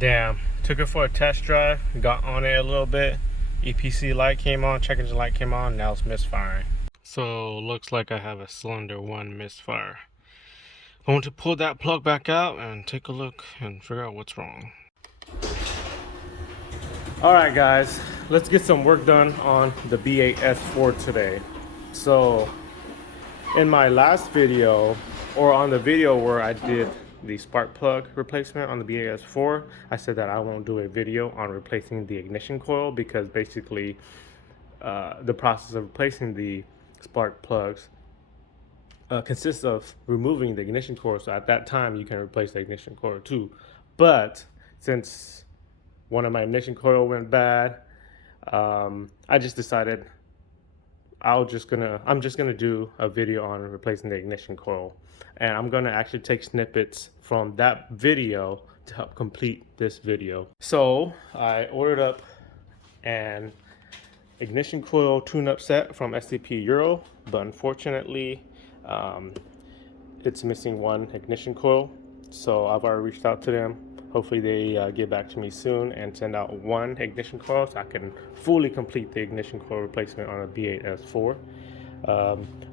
Damn, took it for a test drive, got on it a little bit. EPC light came on, check engine light came on, now it's misfiring. So looks like I have a cylinder 1 misfire. I want to pull that plug back out and take a look and figure out what's wrong. Alright guys, let's get some work done on the B8 S4 today. So in my last video, or on the video where I did the spark plug replacement on the B8 S4, I said that I won't do a video on replacing the ignition coil because basically the process of replacing the spark plugs consists of removing the ignition coil. So at that time you can replace the ignition coil too. But since one of my ignition coil went bad, I just decided I'm just gonna do a video on replacing the ignition coil, and I'm gonna actually take snippets from that video to help complete this video. So I ordered up an ignition coil tune-up set from STP Euro, but unfortunately it's missing one ignition coil. So I've already reached out to them. Hopefully they get back to me soon and send out one ignition coil so I can fully complete the ignition coil replacement on a B8 S4.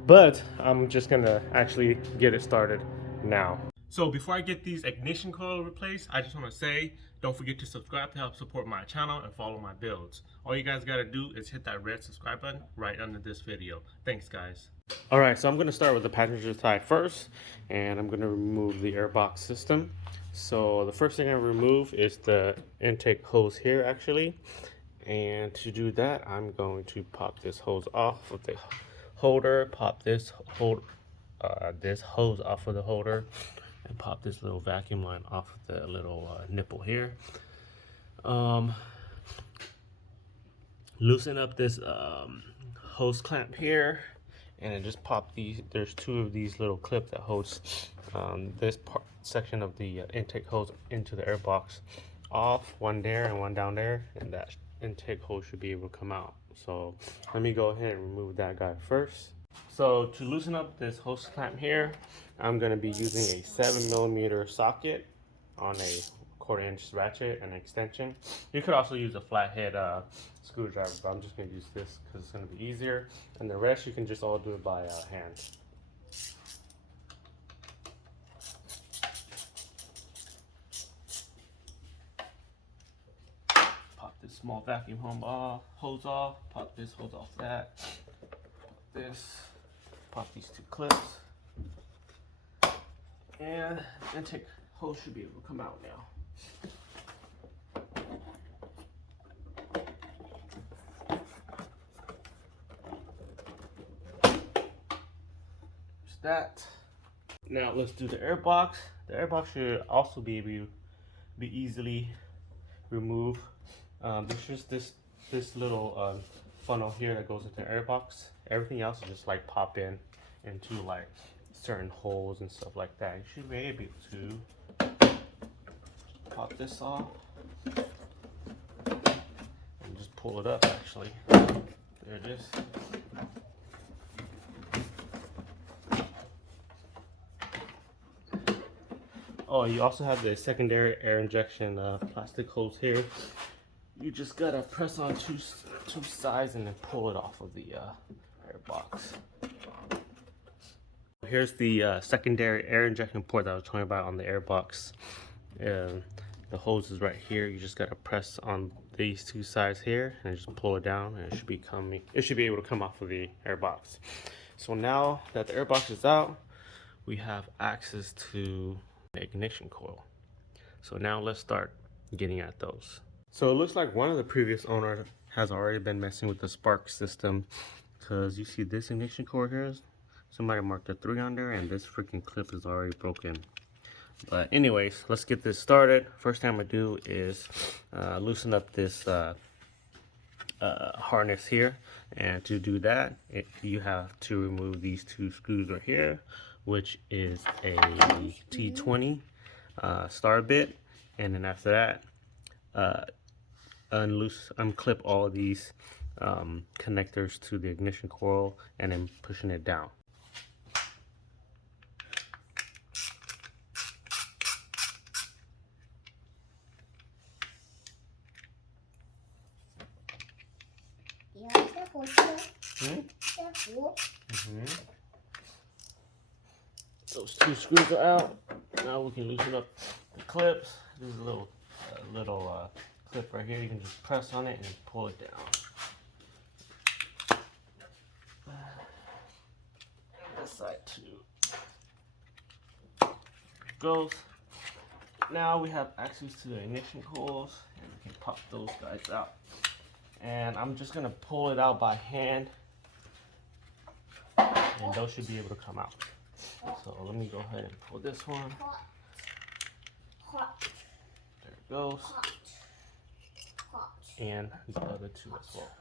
But I'm just gonna actually get it started now. So before I get these ignition coil replaced, I just want to say, don't forget to subscribe to help support my channel and follow my builds. All you guys gotta do is hit that red subscribe button right under this video. Thanks guys. Alright, so I'm gonna start with the passenger side first, and I'm gonna remove the airbox system. So the first thing I remove is the intake hose here actually. And to do that, I'm going to pop this hose off of the holder, pop this hose off of the holder, and pop this little vacuum line off of the little nipple here. Loosen up this hose clamp here, and then just pop these. There's two of these little clips that holds this section of the intake hose into the airbox off, one there and one down there, and that intake hose should be able to come out. So let me go ahead and remove that guy first. So to loosen up this hose clamp here, I'm going to be using a 7mm socket on a 1/4 inch ratchet and extension. You could also use a flathead screwdriver, but I'm just going to use this because it's going to be easier, and the rest you can just all do it by hand. Pop this small vacuum hose off, pop this hose off that, pop this, pop these two clips, and the intake hose should be able to come out now. There's that. Now let's do the airbox. The airbox should also be able to be easily removed. There's just this little funnel here that goes into the airbox. Everything else is just like pop in into like certain holes and stuff like that. You should be able to pop this off and just pull it up actually. There it is. Oh, you also have the secondary air injection plastic hose here. You just gotta press on two sides and then pull it off of the airbox. Here's the secondary air injection port that I was talking about on the airbox. The hose is right here. You just gotta press on these two sides here and just pull it down, and it should be able to come off of the airbox. So now that the airbox is out, we have access to the ignition coil. So now let's start getting at those. So it looks like one of the previous owners has already been messing with the spark system, because you see this ignition coil here, somebody marked a 3 on there, and this freaking clip is already broken. But anyways, let's get this started. First thing I'm gonna do is loosen up this harness here, and to do that you have to remove these two screws right here, which is a T20 star bit, and then after that unclip all of these connectors to the ignition coil and then pushing it down. Those two screws are out. Now we can loosen up the clips. There's a little clip right here. You can just press on it and pull it down. This side too. Goes. Now we have access to the ignition coils, and we can pop those guys out. And I'm just gonna pull it out by hand, and those should be able to come out. So let me go ahead and pull this one. There it goes. And the other two as well.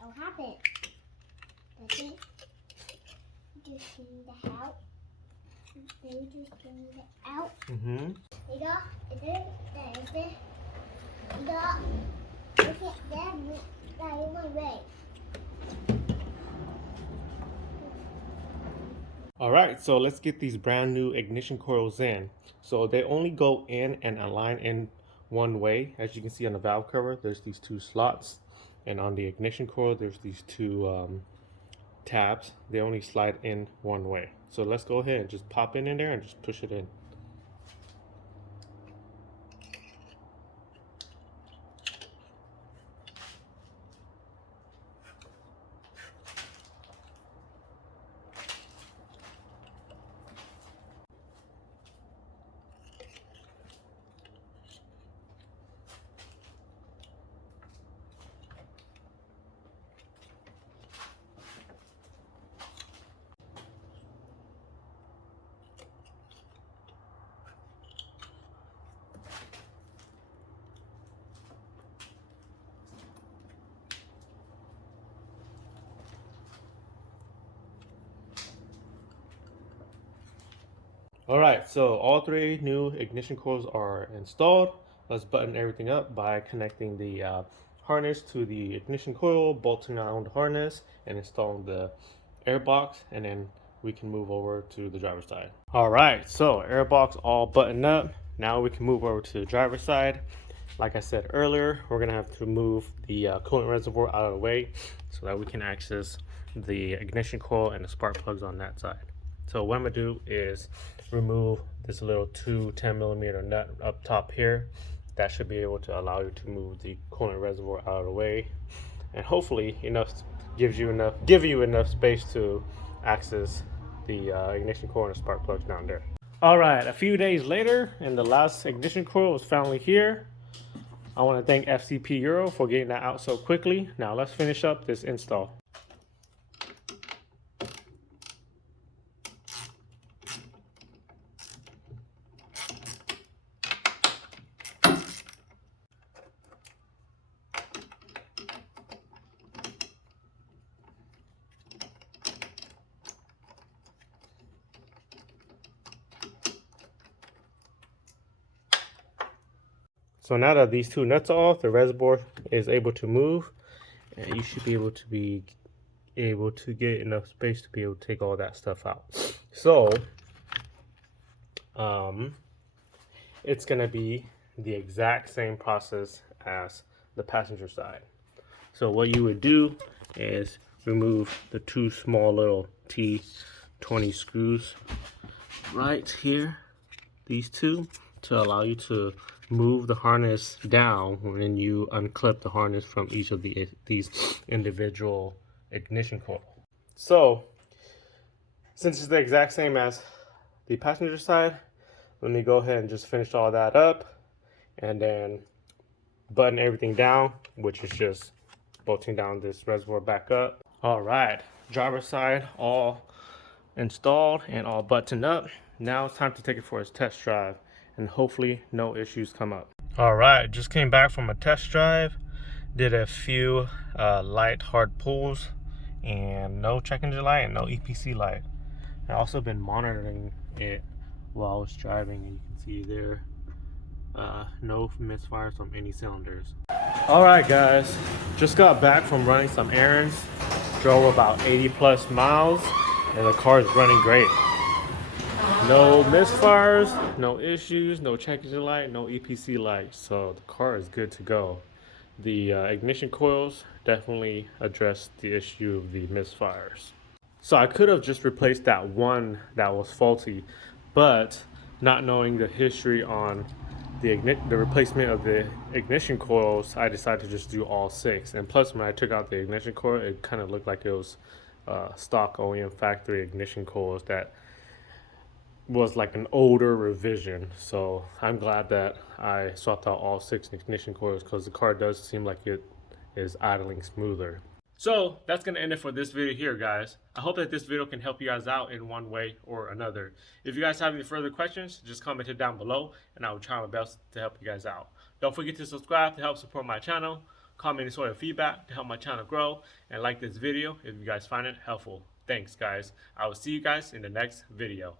What happened? That's it. Just getting the out. They just getting it out. All right, so let's get these brand new ignition coils in. So they only go in and align in one way. As you can see on the valve cover, there's these two slots. And on the ignition coil, there's these two tabs. They only slide in one way. So let's go ahead and just pop it in there and just push it in. All right, so all three new ignition coils are installed. Let's button everything up by connecting the harness to the ignition coil, bolting on the harness, and installing the air box, and then we can move over to the driver's side. All right, so air box all buttoned up. Now we can move over to the driver's side. Like I said earlier, we're gonna have to move the coolant reservoir out of the way so that we can access the ignition coil and the spark plugs on that side. So what I'm gonna do is remove this little 10mm nut up top here. That should be able to allow you to move the coolant reservoir out of the way, and hopefully give you enough space to access the ignition coil and the spark plugs down there. All right, a few days later, and the last ignition coil is finally here. I want to thank FCP Euro for getting that out so quickly. Now let's finish up this install. So now that these two nuts are off, the reservoir is able to move, and you should be able to get enough space to be able to take all that stuff out. So it's going to be the exact same process as the passenger side. So what you would do is remove the two small little T20 screws right here, these two, to allow you to move the harness down when you unclip the harness from each of these individual ignition coils. So since it's the exact same as the passenger side, let me go ahead and just finish all that up and then button everything down, which is just bolting down this reservoir back up. All right, driver's side all installed and all buttoned up. Now it's time to take it for its test drive, and hopefully no issues come up. All right, just came back from a test drive, did a few light hard pulls, and no check engine light and no EPC light. I've also been monitoring it while I was driving, and you can see there no misfires from any cylinders. All right guys, just got back from running some errands, drove about 80+ miles, and the car is running great. No misfires, no issues, no check engine light, no EPC light. So the car is good to go. The ignition coils definitely addressed the issue of the misfires. So I could have just replaced that one that was faulty, but not knowing the history on the replacement of the ignition coils, I decided to just do all 6. And plus, when I took out the ignition coil, it kind of looked like it was stock OEM factory ignition coils that was like an older revision. So I'm glad that I swapped out all 6 ignition coils because the car does seem like it is idling smoother. So that's going to end it for this video here, guys. I hope that this video can help you guys out in one way or another. If you guys have any further questions, just comment it down below and I will try my best to help you guys out. Don't forget to subscribe to help support my channel, comment any sort of feedback to help my channel grow, and like this video if you guys find it helpful. Thanks, guys. I will see you guys in the next video.